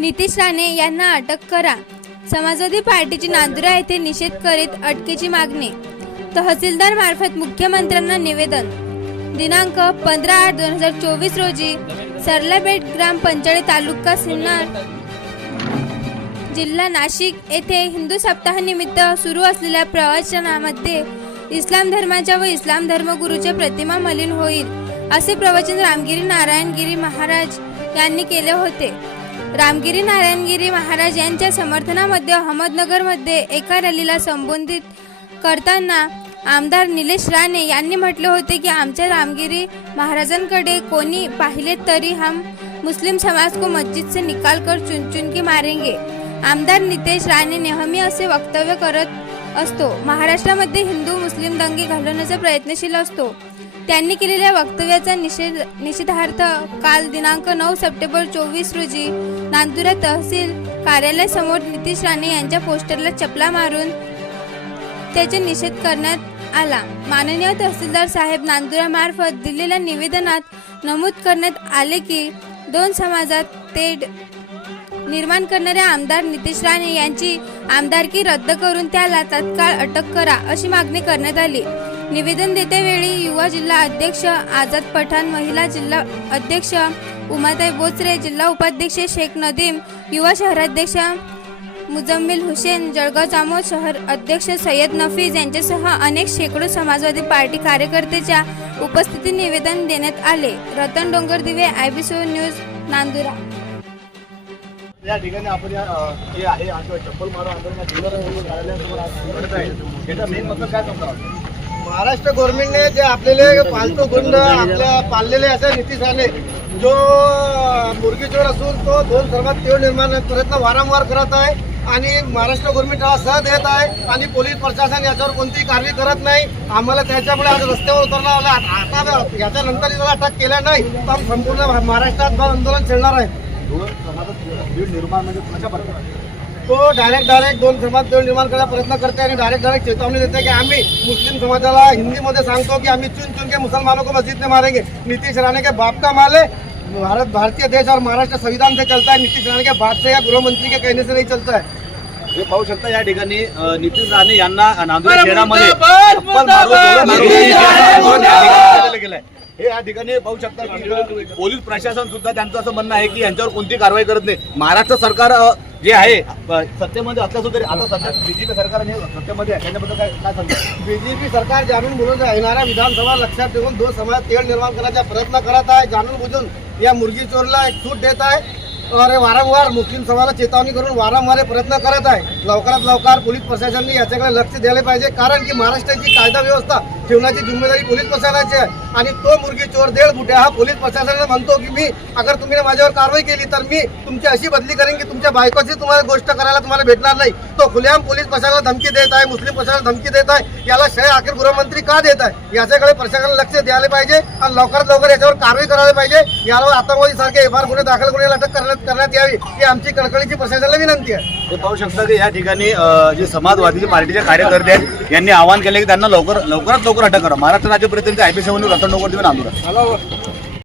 नितीश राणे यांना अटक करा. समाजवादी पार्टीची नांदुरा येथे निषेध करीत अटकेची मागणी. तहसीलदार मार्फत मुख्यमंत्र्यांना निवेदन. दिनांक पंधरा आठ दोन हजार चोवीस रोजी सरलाबेट ग्रामपंचायत तालुका सिन्नर जिल्हा नाशिक येथे हिंदू सप्ताहानिमित्त सुरू असलेल्या प्रवचनामध्ये इस्लाम धर्माच्या व इस्लाम धर्मगुरूच्या प्रतिमा मलिन होईल असे प्रवचन रामगिरी नारायणगिरी महाराज यांनी केले होते. रामगिरी नारायणगिरी महाराज यांच्या समर्थनामध्ये अहमदनगरमध्ये एका रॅलीला संबोधित करताना आमदार निलेश राणे यांनी म्हटले होते की आमच्या रामगिरी महाराजांकडे कोणी पाहिले तरी हम मुस्लिम समाज को मस्जिद से निकाल कर चुन चुन मारेंगे. आमदार नितेश राणे नेहमी असे वक्तव्य करत असतो. महाराष्ट्रामध्ये हिंदू मुस्लिम दंगे घालवण्याचा प्रयत्नशील असतो. त्यांनी केलेल्या वक्तव्याचा निषेध निषेधार्थ काल दिनांक नऊ सप्टेंबर चोवीस रोजी नांदुरा तहसील कार्यालयासमोर नितीश राणे यांच्या पोस्टरला चपला मारून त्याचा निषेध करण्यात आला. माननीय तहसीलदार साहेब नांदुरामार्फत दिलेल्या निवेदनात नमूद करण्यात आले की दोन समाजात तेढ निर्माण करणाऱ्या आमदार नितेश राणे यांची आमदारकी रद्द करून त्याला तत्काळ अटक करा अशी मागणी करण्यात आली. निवेदन देतेवेळी युवा जिल्हा अध्यक्ष आझाद पठाण महिला जिल्हा अध्यक्ष उमाताई बोचरे जिल्हा उपाध्यक्ष शेख नदीम युवा शहराध्यक्ष मुजम्मिल हुसेन जळगाव जामोद शहर अध्यक्ष सय्यद नफीज यांच्यासह अनेक शेकडो समाजवादी पार्टी कार्यकर्त्याच्या उपस्थितीत निवेदन देण्यात आले. रतन डोंगर दिवे आयबीसो न्यूज नांदुरा. या ठिकाणी आपण या जे आहे आंदोलन चप्पल मारो आंदोलन या कार्यालयासमोर आज आहे. याचा मेन मतलब काय समजा? महाराष्ट्र गव्हर्नमेंटने जे आपलेले पालतू गुंड आपल्या पाळलेले असे नितीशाने जो मुर्गी असून तो दोन धर्मात तेढ निर्माण प्रयत्न वारंवार करत आहे आणि महाराष्ट्र गव्हर्नमेंट हा सह देत आहे आणि पोलीस प्रशासन याच्यावर कोणतीही कारवाई करत नाही. आम्हाला त्याच्यामुळे आज रस्त्यावर उतरणार आला आता याच्यानंतर जर अटक केल्या नाही तर आम्ही संपूर्ण महाराष्ट्रात भर आंदोलन छेडणार आहे. निर्माण म्हणजे कशा प्रकारे तो डायरेक्ट डायरेक्ट दोन समाज तेढ निर्माण करायचा प्रयत्न करते आणि डायरेक्ट डायरेक्ट चेतावणी देते की आम्ही मुस्लिम समाजाला हिंदीमध्ये सांगतो की आम्ही चुन चुन के मुसलमानों को मस्जिद में मारेंगे. नीतीश राणे के बाप का माल है? भारत भारतीय देश और महाराष्ट्र संविधान से चलता है. नीतीश राणे के बाप से या गृहमंत्री के कहने से नहीं चलता है. हे पाहू शकता या ठिकाणी अ, नितीश राणे यांना नांदुरा शहरामध्ये हे या ठिकाणी पाहू शकता की पोलीस प्रशासन सुद्धा त्यांचं असं म्हणणं आहे की यांच्यावर कोणती कारवाई करत नाही. महाराष्ट्र सरकार जे आहे अ, सत्तेमध्ये असल्या सुद्धा आता सध्या बीजेपी सरकारने सत्तेमध्ये आहे. त्याच्याबद्दल काय काय सांगतो बीजेपी सरकार जाणून बुजून येणाऱ्या विधानसभा लक्षात ठेवून दोन समाज तेढ निर्माण करण्याचा प्रयत्न करत आहे. जाणून बुजून या मुर्गी चोरला एक सूट देत आहे. अरे वारंवार मुस्लिम समाजाला चेतावणी करून वारंवार प्रयत्न करत आहे. लवकरात लवकर पोलीस प्रशासनाने याच्याकडे लक्ष द्यायला पाहिजे. कारण की महाराष्ट्राची कायदा व्यवस्था ठेवण्याची जिम्मेदारी पोलीस प्रशासनाची आहे. आणि तो मुर्गी चोर देळ बुट्या हा पोलीस प्रशासनाला म्हणतो की मी अगर तुम्ही माझ्यावर कारवाई केली तर मी तुमची अशी बदली करेन की तुमच्या बायकोची तुम्हाला गोष्ट करायला तुम्हाला भेटणार नाही. तो खुलेआम पोलीस प्रशासनाला धमकी देत आहे मुस्लिम प्रशासनाला धमकी देत आहे. याला शय अखेर गृहमंत्री का देत आहे? याच्याकडे प्रशासनाला लक्ष द्यायला पाहिजे आणि लवकरात लवकर याच्यावर कारवाई करायला पाहिजे. यावर आतंकवादी सारखे एफ आर गुन्हे दाखल गुन्हे अटक करण्यात करण्यात यावी ही आमची कळकळीची प्रशासनाला विनंती आहे. हे पाहू शकता की या ठिकाणी जे समाजवादी पार्टीचे कार्यकर्ते आहेत यांनी आवाहन केले की त्यांना लवकर लवकरात लवकर अटक करा. महाराष्ट्र राज्य प्रतिनिधी आय पी सेवन रतन डोंगर देऊन नांदुरा